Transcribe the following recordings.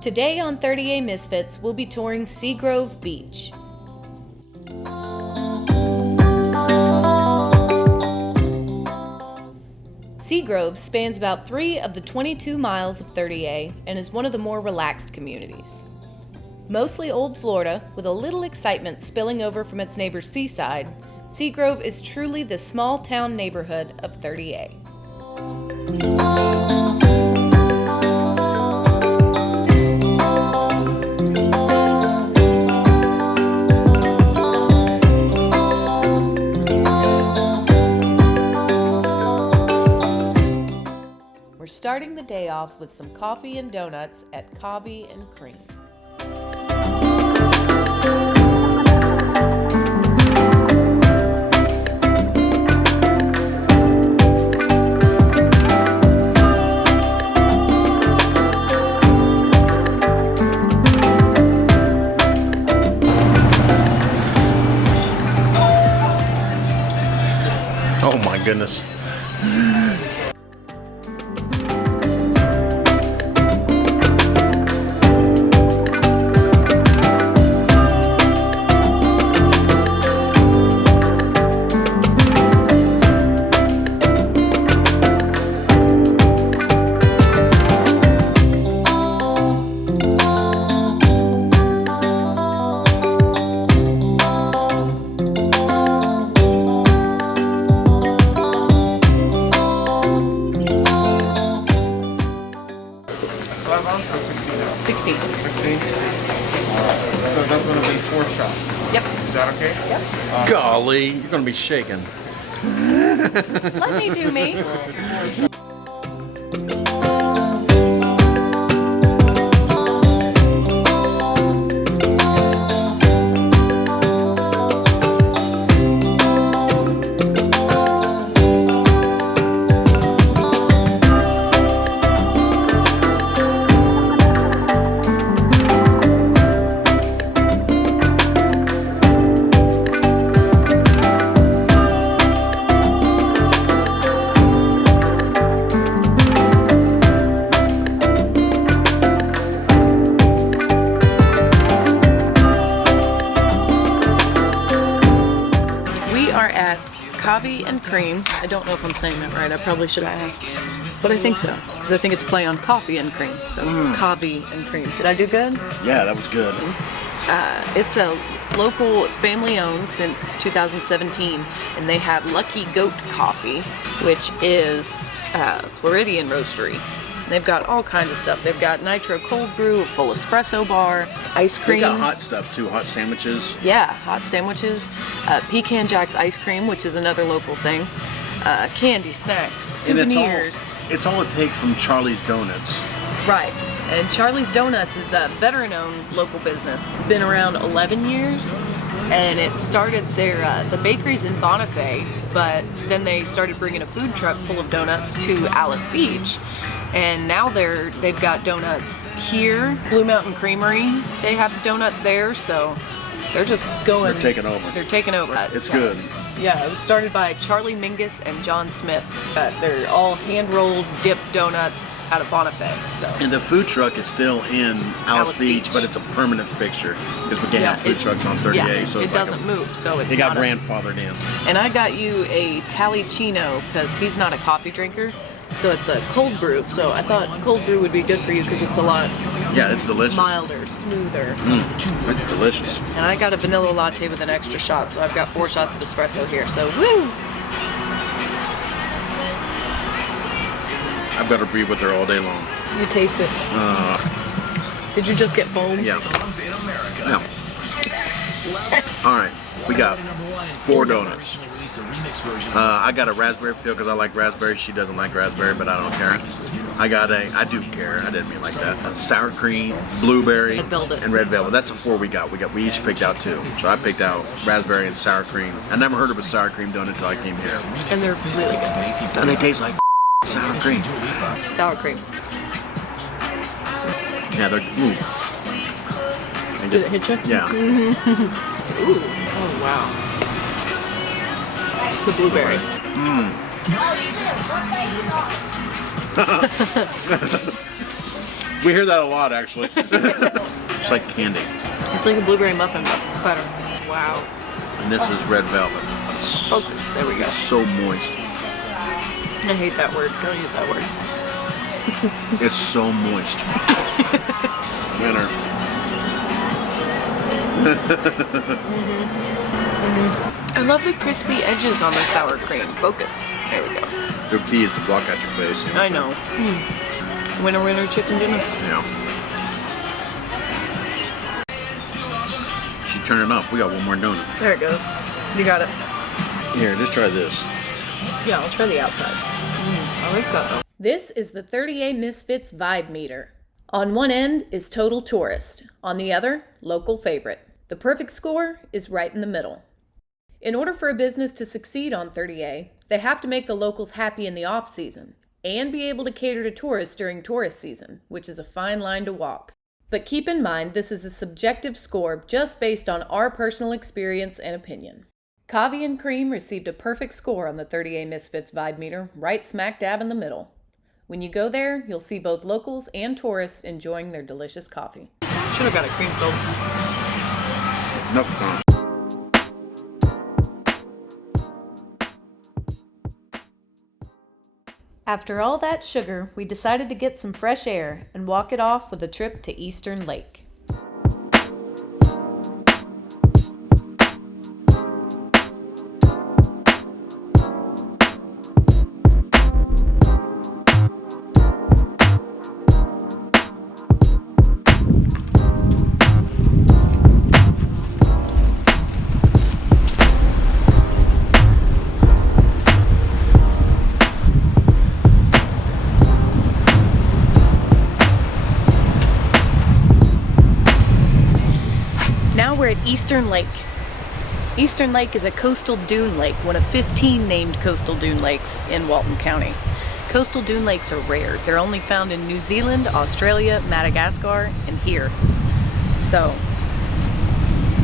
Today on 30A Misfits, we'll be touring Seagrove Beach. Seagrove spans about 3 of the 22 miles of 30A and is one of the more relaxed communities. Mostly old Florida, with a little excitement spilling over from its neighbor Seaside, Seagrove is truly the small town neighborhood of 30A. We're starting the day off with some coffee and donuts at Kahve and Cream. Oh my goodness. So that's going to be 4 shots. Yep. Is that okay? Yep. Golly, you're gonna be shaking. Let me do me. Kahve and Cream. I don't know if I'm saying that right. I probably should ask. But I think so. Because I think it's a play on coffee and cream. So Kahve and Cream. Did I do good? Yeah, that was good. It's a local, family owned since 2017. And they have Lucky Goat Coffee, which is Floridian roastery. They've got all kinds of stuff. They've got nitro cold brew, a full espresso bar, ice cream. They got hot stuff too, hot sandwiches. Yeah, hot sandwiches. Pecan Jack's ice cream, which is another local thing. Candy, snacks, souvenirs. It's all it takes from Charlie's Donuts. Right. And Charlie's Donuts is a veteran-owned local business. Been around 11 years. And it started the bakery's in Bonifay, but then they started bringing a food truck full of donuts to Alice Beach. And now they've got donuts here. Blue Mountain Creamery, they have donuts there, so they're just going. They're taking over. They're taking over. It's good. Yeah, it was started by Charlie Mingus and John Smith. They're all hand-rolled, dipped donuts out of Bonifay. So. And the food truck is still in Alice Beach, but it's a permanent fixture because we can't have food trucks on 30A. Yeah, so it doesn't move, so it's they got grandfathered in. And I got you a Tallicino because he's not a coffee drinker. So it's a cold brew. So I thought cold brew would be good for you because it's a lot it's delicious. Milder, smoother. It's delicious. And I got a vanilla latte with an extra shot, so I've got 4 shots of espresso here. So woo! I've got to breathe with her all day long. You taste it. Did you just get foam? Yeah. Yeah. All right, we got 4 donuts. I got a raspberry feel because I like raspberry. She doesn't like raspberry, but I don't care. I do care. I didn't mean like that. Sour cream, blueberry, and red velvet. That's the 4 we got. We each picked out 2. So I picked out raspberry and sour cream. I never heard of a sour cream donut until I came here. And they're really good. So and they taste like sour cream. Sour cream. Yeah, they're. Did it hit you? Yeah. Ooh. Oh wow. It's a blueberry. We hear that a lot, actually. It's like candy. It's like a blueberry muffin, but better. Wow. And this is red velvet. Focus. There we go. So moist. I hate that word. Don't use that word. It's so moist. Winner. I love the crispy edges on the sour cream. Focus. There we go. The key is to block out your face. I know. Winner, winner, chicken dinner. Yeah. She turned it up. We got one more donut. There it goes. You got it. Here, just try this. Yeah, I'll try the outside. I like that though. This is the 30A Misfits Vibe Meter. On one end is total tourist. On the other, local favorite. The perfect score is right in the middle. In order for a business to succeed on 30A, they have to make the locals happy in the off-season and be able to cater to tourists during tourist season, which is a fine line to walk. But keep in mind, this is a subjective score just based on our personal experience and opinion. Kahve and Cream received a perfect score on the 30A Misfits Vibe Meter, right smack dab in the middle. When you go there, you'll see both locals and tourists enjoying their delicious coffee. Should have got a cream filled. Nope. After all that sugar, we decided to get some fresh air and walk it off with a trip to Eastern Lake. We're at Eastern Lake. Eastern Lake is a coastal dune lake, one of 15 named coastal dune lakes in Walton County. Coastal dune lakes are rare. They're only found in New Zealand, Australia, Madagascar, and here. So,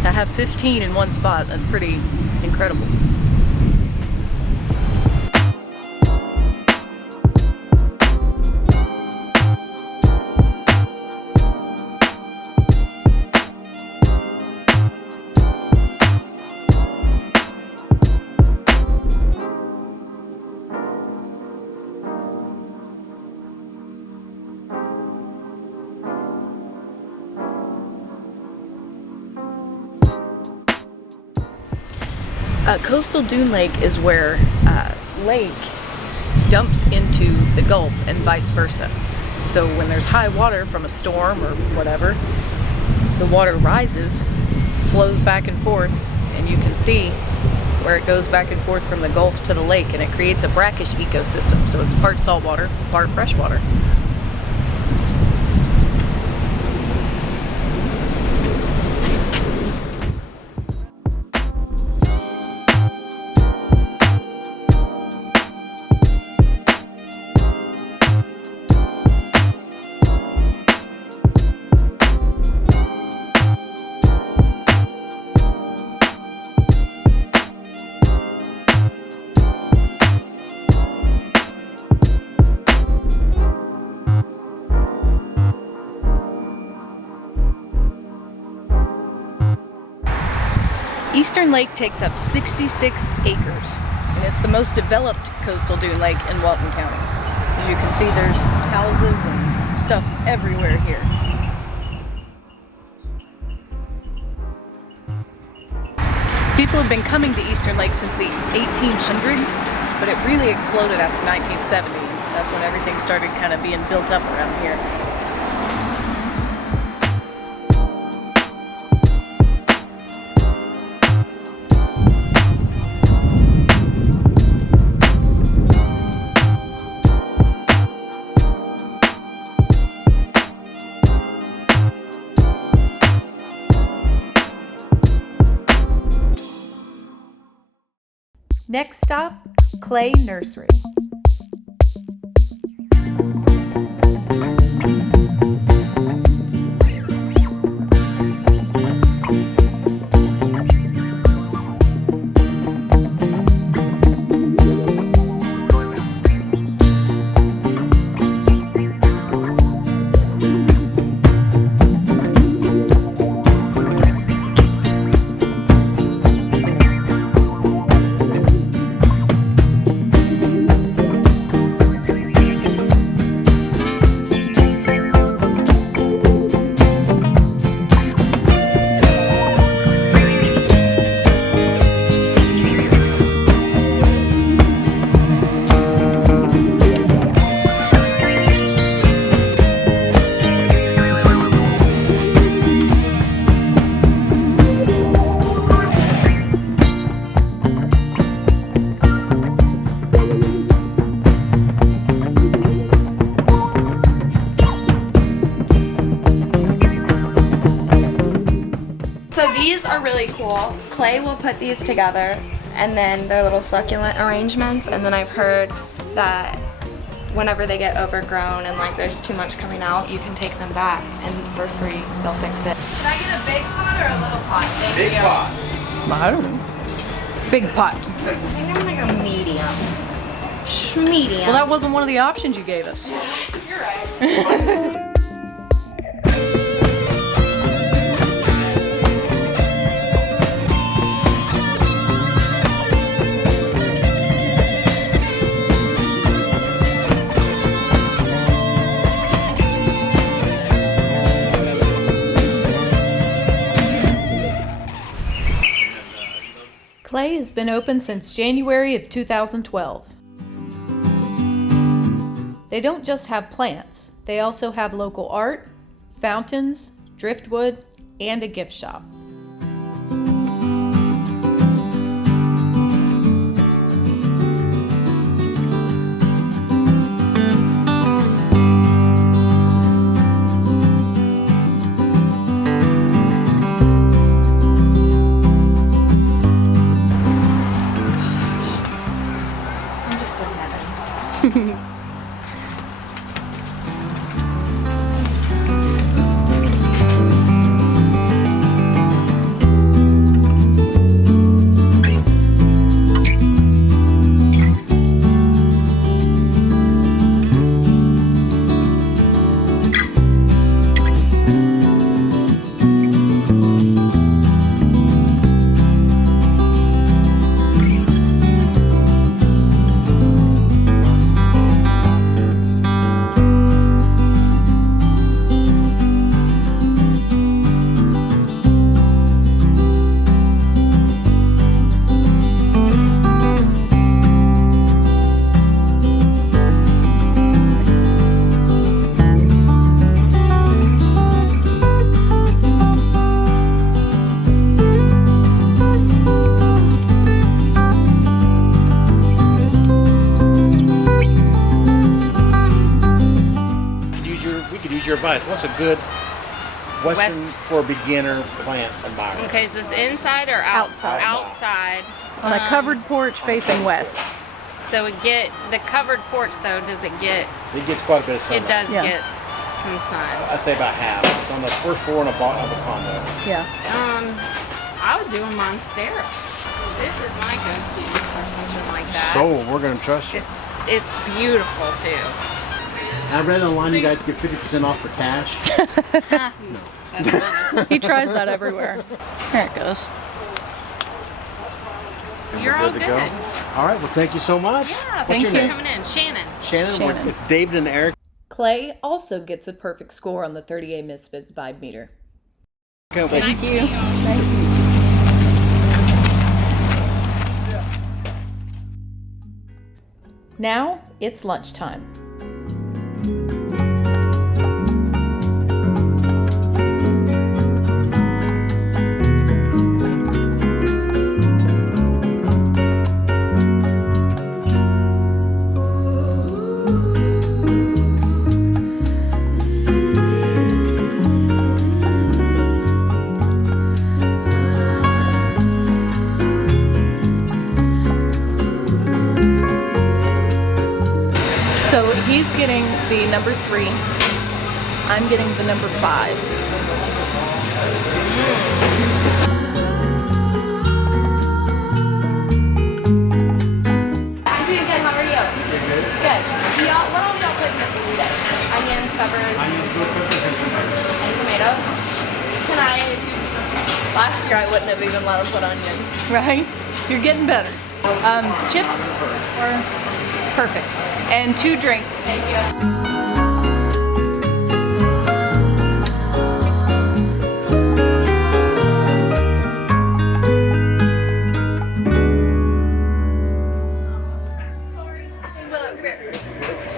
to have 15 in one spot, that's pretty incredible. Coastal dune lake is where lake dumps into the Gulf and vice versa. So when there's high water from a storm or whatever, the water rises, flows back and forth, and you can see where it goes back and forth from the Gulf to the lake, and it creates a brackish ecosystem. So it's part saltwater, part freshwater. Eastern Lake takes up 66 acres, and it's the most developed coastal dune lake in Walton County. As you can see, there's houses and stuff everywhere here. People have been coming to Eastern Lake since the 1800s, but it really exploded after 1970. That's when everything started kind of being built up around here. Next stop, Clay Nursery. These are really cool. Clay will put these together, and then they're little succulent arrangements, and then I've heard that whenever they get overgrown and like there's too much coming out, you can take them back and for free they'll fix it. Should I get a big pot or a little pot? Thank Big you. pot. I don't know. Big pot. I think I'm gonna go medium. Medium. Well, that wasn't one of the options you gave us. You're right. Clay has been open since January of 2012. They don't just have plants, they also have local art, fountains, driftwood, and a gift shop. I'm just in heaven. Your advice. What's a good Western West. for beginner plant environment? Okay, is this inside or outside? Outside. Outside. On a covered porch facing west. So it get the covered porch though. Does it get? It gets quite a bit of sun. It does Yeah. get some sun. I'd say about half. It's on the first floor and a bottom of a condo. Yeah. I would do a monstera. This is my go-to or something like that. So we're gonna trust you. It's beautiful too. I read online you guys get 50% off for cash. That's funny. He tries that everywhere. There it goes. You're all Good to good. go. All right. Well, thank you so much. Yeah, What's thanks your for name? coming in, Shannon. Shannon. Shannon. It's David and Eric. Clay also gets a perfect score on the 30A Misfits vibe meter. Thank you. Now it's lunchtime. So he's getting the number 3. I'm getting the number 5. I'm doing good. How are you? Good. Y'all, what all y'all put in the burritos? Onions, peppers, and tomatoes. Can I do? Last year I wouldn't have even let us put onions. Right? You're getting better. Chips or perfect. And 2 drinks. Thank you.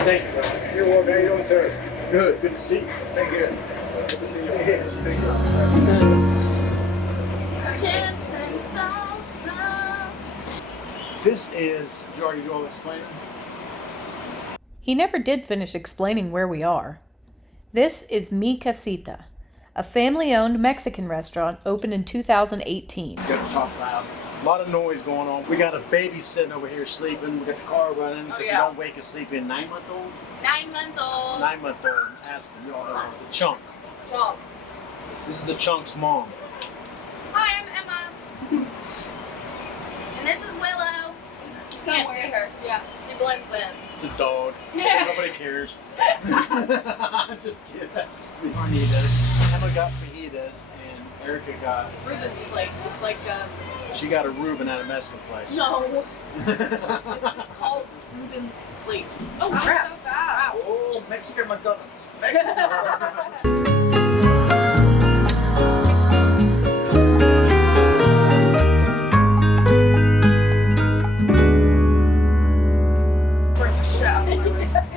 Thank you. You're welcome. How you doing, sir? Good. Good to see you. Thank you. Good to see you. Thank you. This is. You already do all the explaining. He never did finish explaining where we are. This is Mi Casita, a family-owned Mexican restaurant opened in 2018. Got the top loud. A lot of noise going on. We got a baby sitting over here sleeping. We got the car running because you don't wake a sleeping 9-month-old. 9-month-old. 9-month-old. Aspen, you all know the chunk. Chunk. This is the chunk's mom. Hi, I'm Emma. And this is Willow. You can't see her. Yeah, she blends in. It's a dog. Yeah. Nobody cares. Just kidding. That's fajitas. Emma got fajitas and Erica got Reuben's plate. It's like she got a Reuben at a Mexican place. no. It's just called Reuben's plate. Oh I'm crap! so fast. Oh, Mexican McDonald's. Mexican.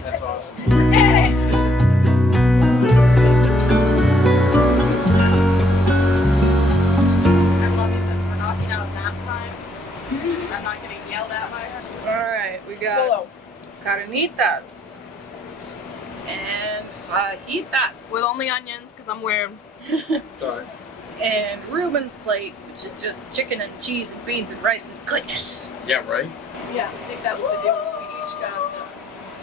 That's awesome. I'm loving this. We're knocking out nap time. I'm not getting yelled at by her. Alright, we got carnitas and fajitas. With only onions, because I'm weird. Sorry. And Reuben's plate, which is just chicken and cheese and beans and rice and goodness. Yeah, right? Yeah, I think that was the deal. We each got.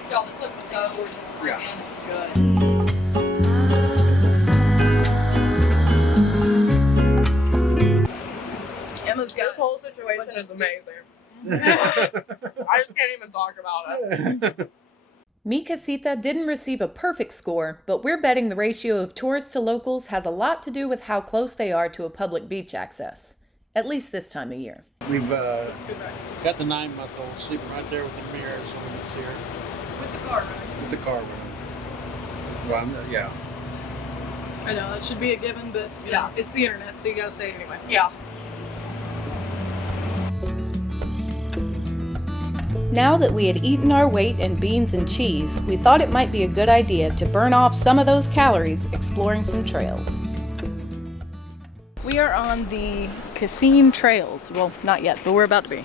Y'all, this looks so Yeah. freaking good. Emma's got This whole situation is amazing. I just can't even talk about it. Mi Casita didn't receive a perfect score, but we're betting the ratio of tourists to locals has a lot to do with how close they are to a public beach access, at least this time of year. We've got the 9-month-old sleeping right there with the mirrors on this here. with the car running. With the car running. Well, yeah. I know, that should be a given, but you know, it's the internet, so you gotta say it anyway. Yeah. Now that we had eaten our weight in beans and cheese, we thought it might be a good idea to burn off some of those calories exploring some trails. We are on the Cassine Trails. Well, not yet, but we're about to be.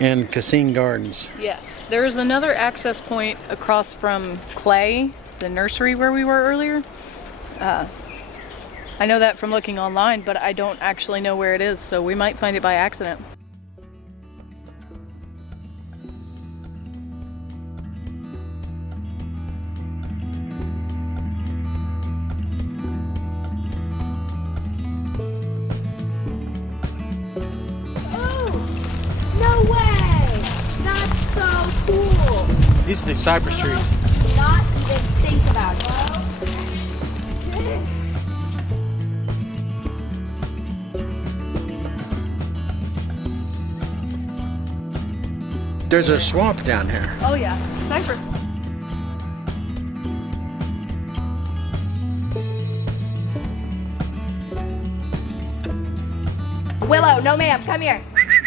And Cassine Gardens. Yes. There's another access point across from Clay, the nursery where we were earlier. I know that from looking online, but I don't actually know where it is, so we might find it by accident. No way! That's so cool! These are the cypress trees. Not even think about it. There's a swamp down here. Oh yeah, cypress. Willow, no ma'am, come here.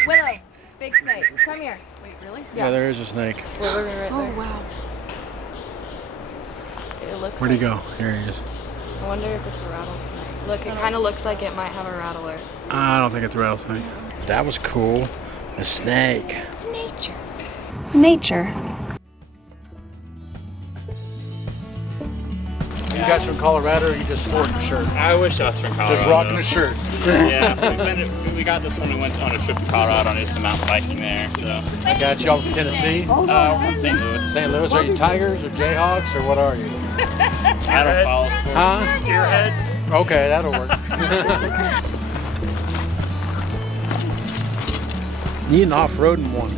Willow, big snake, come here. Wait, really? Yeah, there is a snake. We're looking right there. Oh wow. It looks Where'd he go? Here he is. I wonder if it's a rattlesnake. Look, it kind of looks like it might have a rattler. I don't think it's a rattlesnake. That was cool. A snake. Nature. Nature. You guys from Colorado, or you just sporting a shirt? I wish I was from Colorado. Just rocking a shirt. Yeah, we got this when we went on a trip to Colorado and did some mountain biking there. So. I got y'all from Tennessee. We're from St. Louis. St. Louis, are you Tigers or Jayhawks or what are you? I don't follow sports. Huh? Gearheads. Okay, that'll work. You need an off-roading one.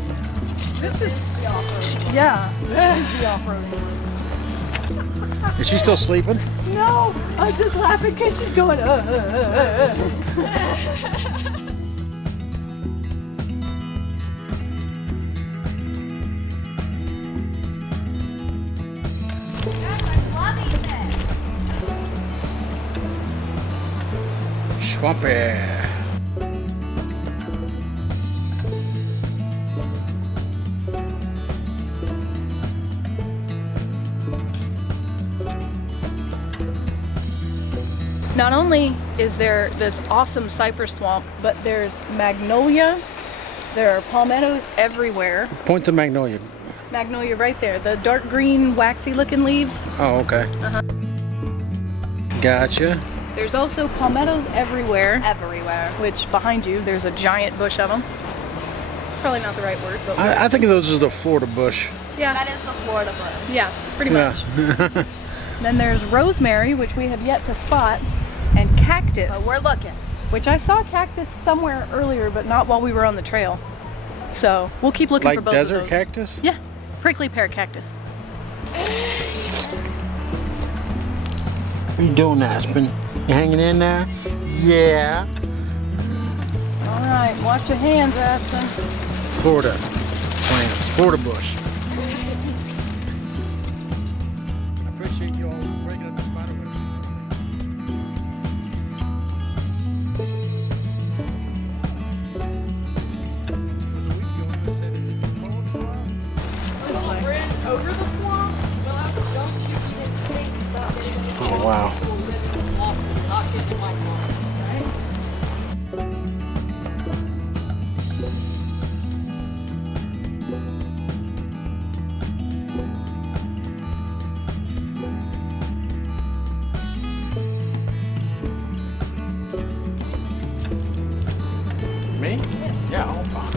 This is the off-road one. Yeah, this is the off-road one. Is she still sleeping? No, I'm just laughing because she's going, Swampy. Not only is there this awesome cypress swamp, but there's magnolia. There are palmettos everywhere. Point to Magnolia. Magnolia right there. The dark green, waxy looking leaves. Oh, okay. Gotcha. There's also palmettos everywhere. Everywhere. Which behind you, there's a giant bush of them. Probably not the right word, but I think of those as the Florida bush. yeah. That is the Florida bush. Yeah, pretty much. Yeah. Then there's rosemary, which we have yet to spot, and cactus. But we're looking. Which I saw cactus somewhere earlier, but not while we were on the trail. So we'll keep looking for Like both desert of those. cactus? Yeah, prickly pear cactus. What are you doing, Aspen? You hanging in there? Yeah. All right, watch your hands, Aspen. Florida plants. Florida bush. I appreciate you all breaking up the spider web. Over the swamp? Well, don't you even think about getting Oh, wow. not getting my car, right? Me? Yeah, all fine.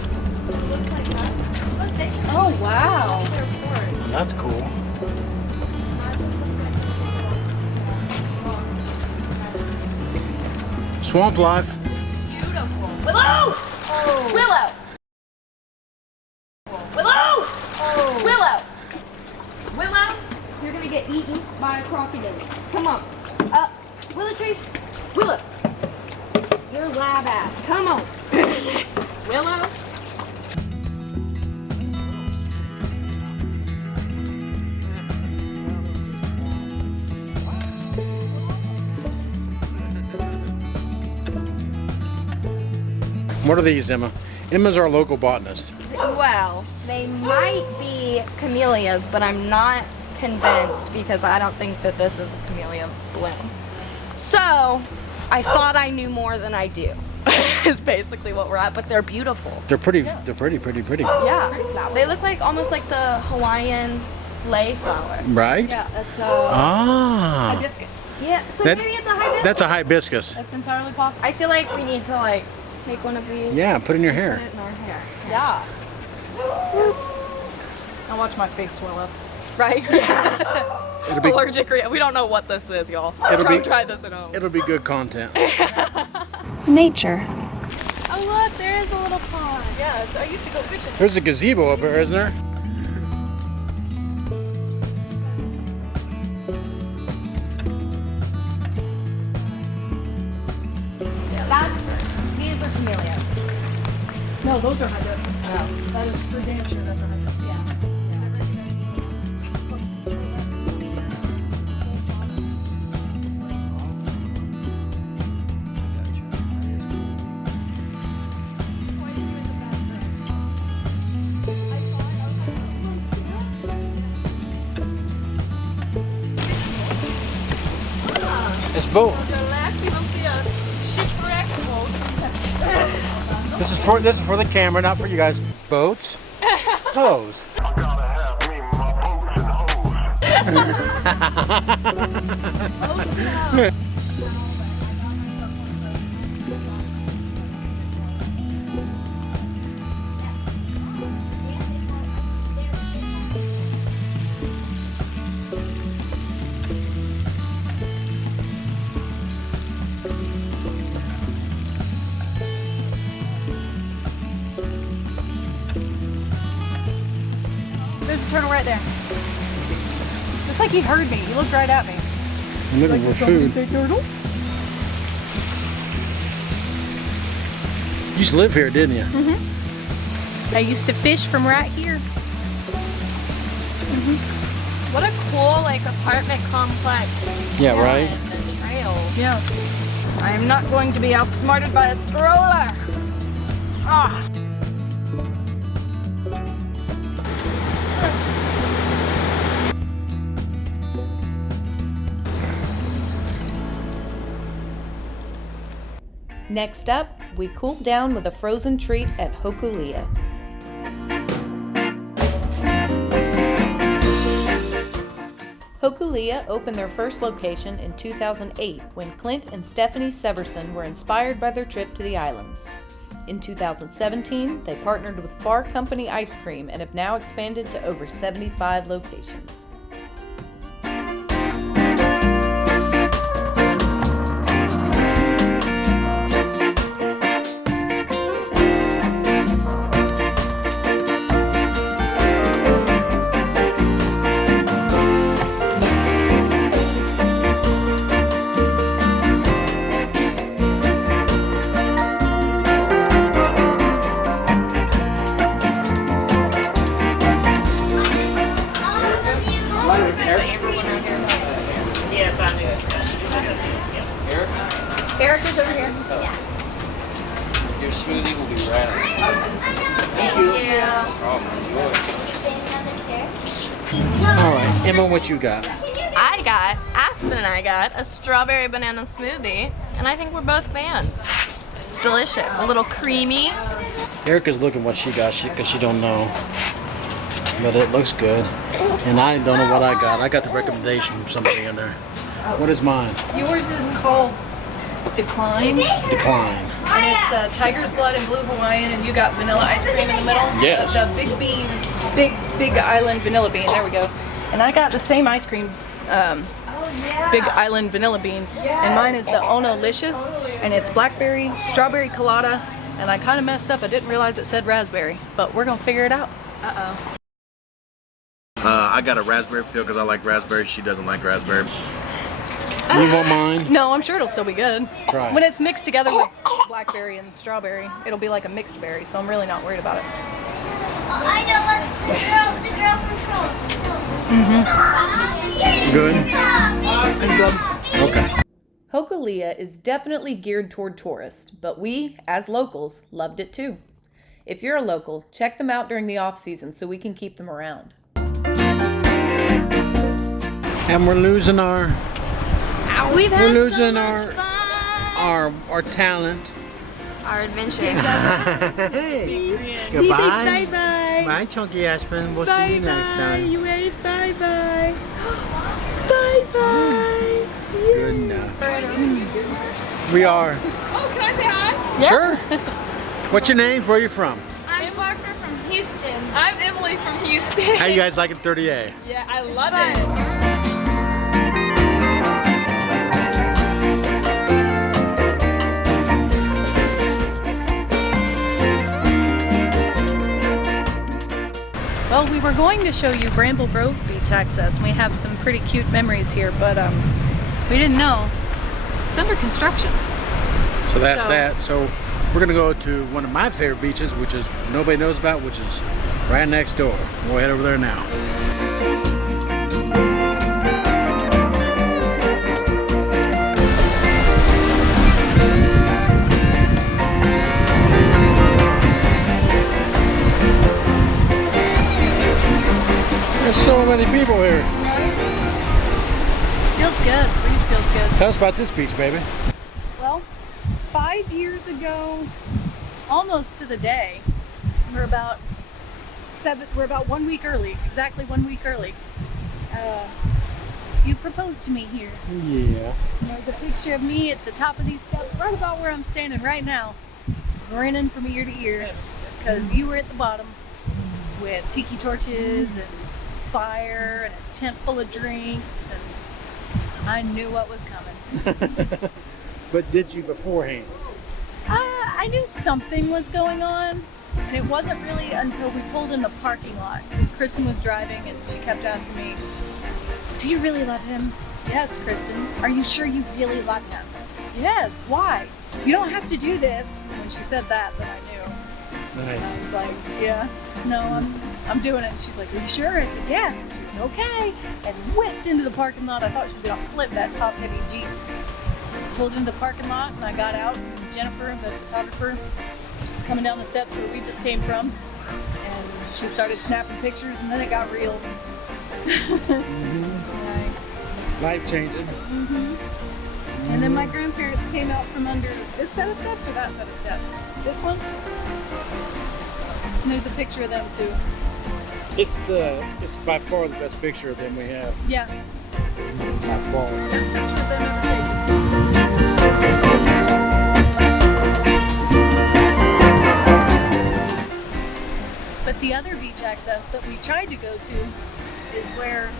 Oh, wow. That's cool. Swamp life. Beautiful. Willow! Oh. Willow! Willow! Oh. Willow! Willow, you're gonna get eaten by a crocodile. Come on. Up. Willow tree. Willow. You're lab ass. Come on. Willow. What are these, Emma? Emma's our local botanist. Well, they might be camellias, but I'm not convinced because I don't think that this is a camellia bloom. So, I thought I knew more than I do. Is basically what we're at, but they're beautiful. They're pretty. They're pretty. Yeah, they look like almost like the Hawaiian lay flower. Right? Yeah, that's Ah. hibiscus. Yeah, so That- maybe it's a hibiscus. That's a hibiscus. That's entirely possible. I feel like we need to like take one of these. Yeah, put it in your hair. Put it in our hair. Yeah. I'll watch my face swell up. Right? It'll be, Allergic reaction. We don't know what this is, y'all. Try this at home. it'll be good content. Nature. Oh look, there is a little pond. Yeah, I used to go fishing. There's a gazebo up there, isn't there? These are camellias. No, those are hibiscus. No. That is for damn sure that's a hibiscus. Yeah. It's boat. On your left, you will see a shipwreck boat. This is for the camera, not for you guys. Boats. Hose. There's a turtle right there. Just like he heard me. He looked right at me. I'm looking for food. Turtle? You used to live here, didn't you? I used to fish from right here. What a cool like apartment complex. Yeah, right? And trails. Yeah. I am not going to be outsmarted by a stroller. Ah. Next up, we cooled down with a frozen treat at Hokulia. Hokulia opened their first location in 2008 when Clint and Stephanie Severson were inspired by their trip to the islands. In 2017, they partnered with Far Company Ice Cream and have now expanded to over 75 locations. Erica's over here. Your smoothie will be right on. Thank you. All right, Emma, what you got? Aspen and I got a strawberry banana smoothie, and I think we're both fans. It's delicious, a little creamy. Erica's looking what she got because she don't know, but it looks good. And I don't know what I got. I got the recommendation from somebody in there. What is mine? Yours is called Decline. Decline. And it's tiger's blood and blue Hawaiian, and you got vanilla ice cream in the middle. Yes. The big bean, big island vanilla bean. There we go. And I got the same ice cream, big island vanilla bean, and mine is the Ono-licious, and it's blackberry, strawberry colada, and I kind of messed up. I didn't realize it said raspberry, but we're gonna figure it out. I got a raspberry feel because I like raspberry. She doesn't like raspberry. You want mine? No, I'm sure it'll still be good. Try it. When it's mixed together with blackberry and strawberry, it'll be like a mixed berry, so I'm really not worried about it. I know what the girl controls. Good? And good. Okay. Hokulia is definitely geared toward tourists, but we, as locals, loved it too. If you're a local, check them out during the off-season so we can keep them around. And we're losing our We've we're had losing so much our fun. our talent. Our adventure. Hey. Goodbye. Bye-bye. Bye, Chunky Aspen. We'll see you next time. You wave bye-bye. Bye-bye. Good enough. We are. Oh, can I say hi? Sure. What's your name? Where are you from? I'm Parker from Houston. I'm Emily from Houston. How you guys liking 30A? Yeah, I love it. Well, we were going to show you Bramble Grove Beach access. We have some pretty cute memories here, but we didn't know. It's under construction. So that's that. So we're gonna go to one of my favorite beaches, which is nobody knows about, which is right next door. We'll head over there now. There's so many people here. Feels good. Breeze feels good. Tell us about this beach, baby. Well, 5 years ago, almost to the day, we're about 1 week early, exactly 1 week early. You proposed to me here. Yeah. And there's a picture of me at the top of these steps, right about where I'm standing right now, grinning from ear to ear, because you were at the bottom with tiki torches and fire and a tent full of drinks, and I knew what was coming. But did you beforehand? I knew something was going on, and it wasn't really until we pulled in the parking lot, because Kristen was driving and she kept asking me, "Do you really love him?" "Yes, Kristen." "Are you sure you really love him?" "Yes." "Why?" "You don't have to do this." When she said that, then I knew. Nice. I was like, "Yeah, no, I'm doing it." And she's like, "Are you sure?" I said, "Yes." And she was okay, and whipped into the parking lot. I thought she was gonna flip that top-heavy Jeep. Pulled into the parking lot, and I got out, and Jennifer, the photographer, was coming down the steps where we just came from, and she started snapping pictures, and then it got real. Life changing. And then my grandparents came out from under this set of steps or that set of steps? This one? And there's a picture of them too. It's by far the best picture of them we have. Yeah. That fall. But the other beach access that we tried to go to is where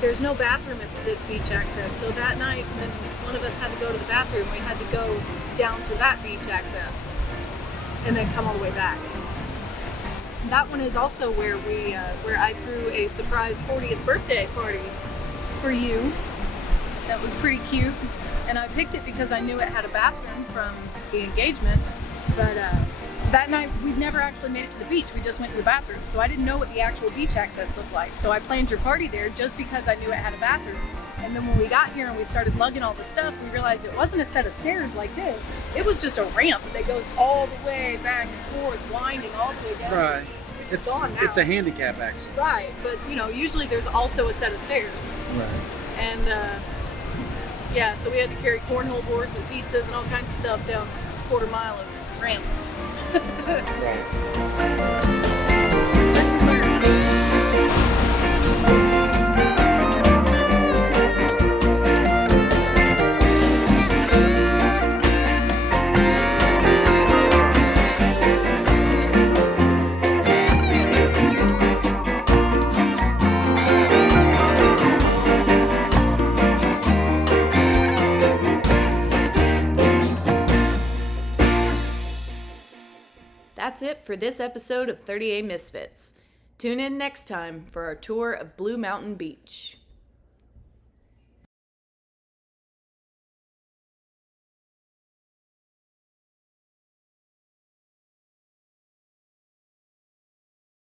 there's no bathroom at this beach access. So that night, when one of us had to go to the bathroom, we had to go down to that beach access and then come all the way back. That one is also where where I threw a surprise 40th birthday party for you. That was pretty cute, and I picked it because I knew it had a bathroom from the engagement. But that night we'd never actually made it to the beach. We just went to the bathroom, so I didn't know what the actual beach access looked like. So I planned your party there just because I knew it had a bathroom. And then when we got here and we started lugging all the stuff, we realized it wasn't a set of stairs like this. It was just a ramp that goes all the way back and forth, winding all the way down. Right. It's a handicap access. Right, but you know, usually there's also a set of stairs. Right. And yeah, so we had to carry cornhole boards and pizzas and all kinds of stuff down a quarter mile of ramp. Right. Lesson learned. That's it for this episode of 30A Misfits. Tune in next time for our tour of Blue Mountain Beach.